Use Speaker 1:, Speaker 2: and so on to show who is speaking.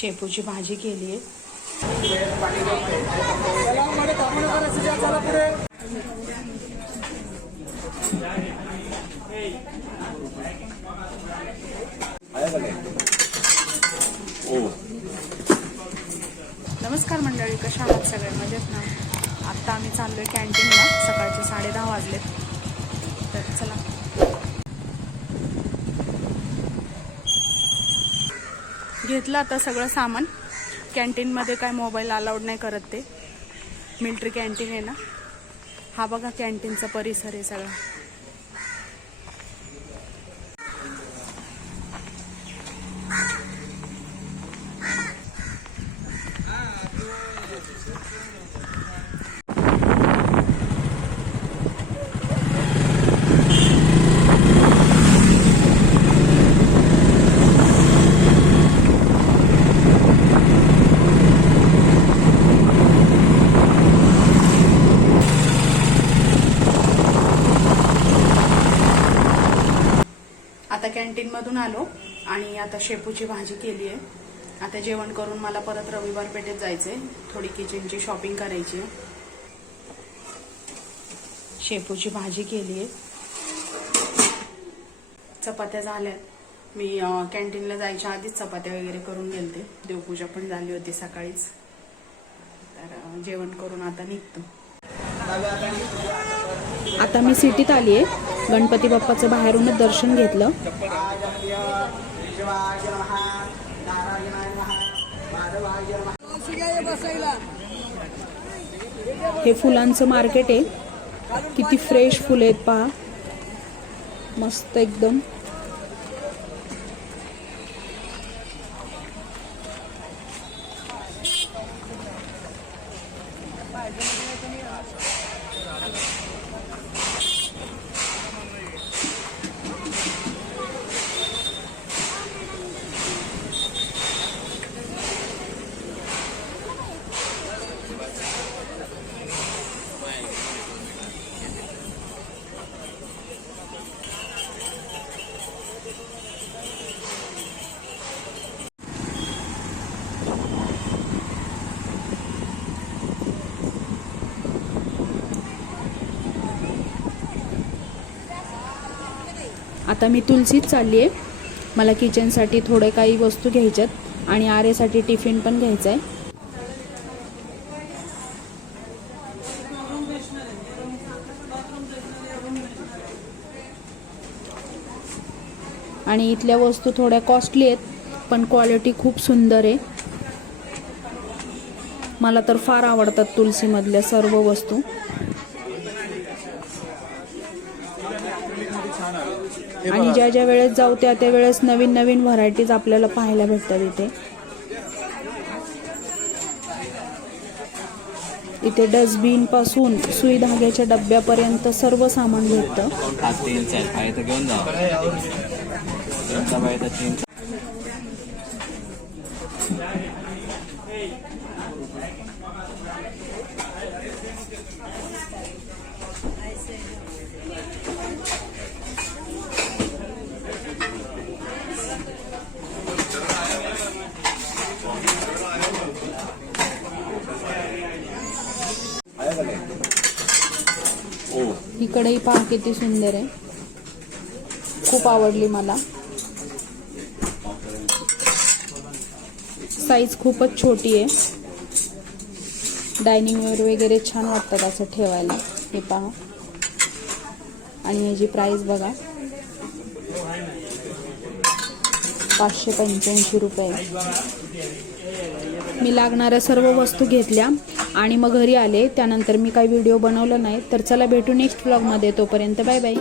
Speaker 1: शेपूची भाजी केली आहे. नमस्कार मंडळी कशा आहात सगळे? मजेत ना? आत्ता आम्ही चाललोय कॅन्टीनला सकाळचे साडे दहा वाजलेत. तर चला. घेतलं आता सगळं सामान. कॅन्टीनमध्ये काय मोबाईल अलाउड नाही करत ते. मिल्ट्री कॅन्टीन आहे ना. हा बघा कॅन्टीनचा परिसर आहे सगळा. कॅन्टीनमधून आलो आणि आता शेपूची भाजी केली आहे. आता जेवण करून मला परत रविवार पेठेत जायचंय. थोडी किचनची शॉपिंग करायची आहे. शेपूची भाजी केली आहे. चपात्या झाल्यात मी कॅन्टीनला जायच्या आधीच चपात्या वगैरे करून गेलते. देवपूजा पण झाली होती सकाळीच. तर जेवण करून आता निघतो. आता मी सिटीत आली आहे. गणपती बाप्पाचं बाहेरूनच दर्शन घेतलं. हे फुलांचं मार्केट आहे. किती फ्रेश फुलं आहेत पहा. मस्त एकदम. आता मी तुलसीत चालली आहे. मला किचनसाठी थोडे काही वस्तू घ्यायच्यात आणि आरेसाठी टिफिन पण घ्यायचा आहे आणि इथल्या वस्तू थोड्या कॉस्टली आहेत पण क्वालिटी खूप सुंदर आहे. मला तर फार आवडतात तुलसीमधल्या सर्व वस्तू. आणि ज्या ज्या वेळेस जाऊ त्या त्या वेळेस नवीन नवीन व्हरायटीज आपल्याला पाहायला भेटतात इथे. इथे डस्टबिनपासून सुई धाग्याच्या डब्यापर्यंत सर्व सामान भेटतं.
Speaker 2: ही
Speaker 1: कढई पहा किती सुंदर आहे. खूप आवडली मला. साईज खूपच छोटी आहे. डायनिंगवर वगैरे छान वाटतात असं ठेवायला. हे पहा. आणि याची प्राईस बघा. पाचशे पंच्याऐंशी रुपये. मी लागणाऱ्या सर्व वस्तू घेतल्या. आणि मग घरी आले त्यानंतर मी काही व्हिडिओ बनवलं नाही. तर चला भेटू नेक्स्ट ब्लॉगमध्ये तोपर्यंत बाय बाय